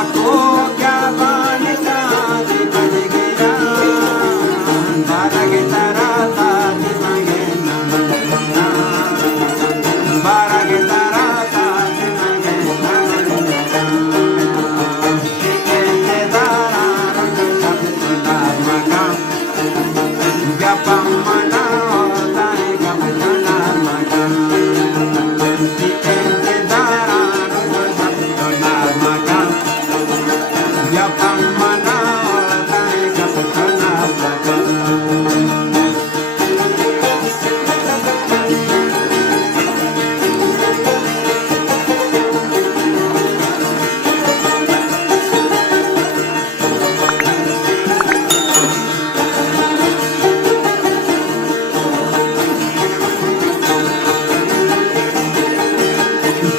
आपको क्या बनता बज गया बारह के तारा ताज मांगे न बनता बारह के तारा ताज मांगे न बनता के दारा रंग सब सुना मगा व्यापम मना होता है गम जना मगा के दारा रंग सब सुना मगा व्यापम मना होता है गम जना मगा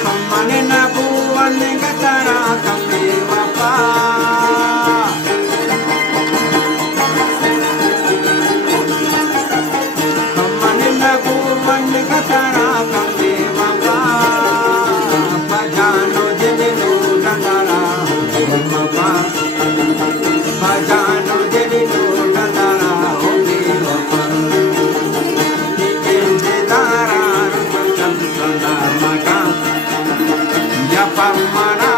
Kamane na buwan katara kami wapa Kamane na buwan katara kami wapa Pajano jenilu dandara wapa Pajano jenilu dandara wapa Ikenje dara rupam sana maka Ya pamana